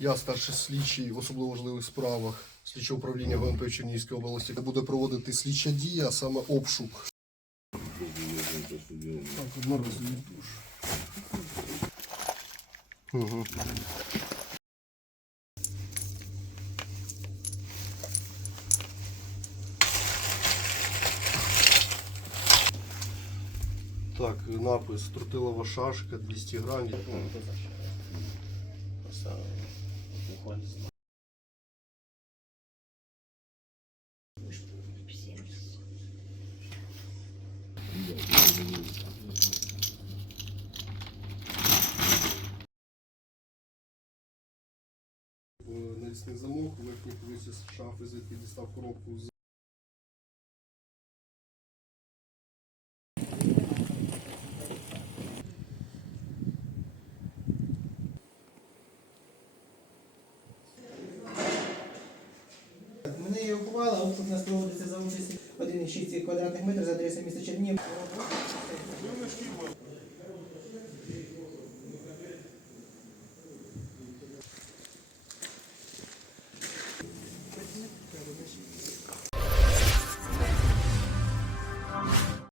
Я старший слідчий в особливо важливих справах слідчого управління ГУНП Чернігівської області, де буде проводити слідча дія, а саме обшук. Так, душ. Угу. Так, напис трутилова шашка 200 грамів. Просто виходить з Е, навісний замок, верхній полиці шафи, звідки дістав коробку з Мене ухвала, обшук нас проводиться за участі 1,6 квадратних метрів за адресою міста Чернігів.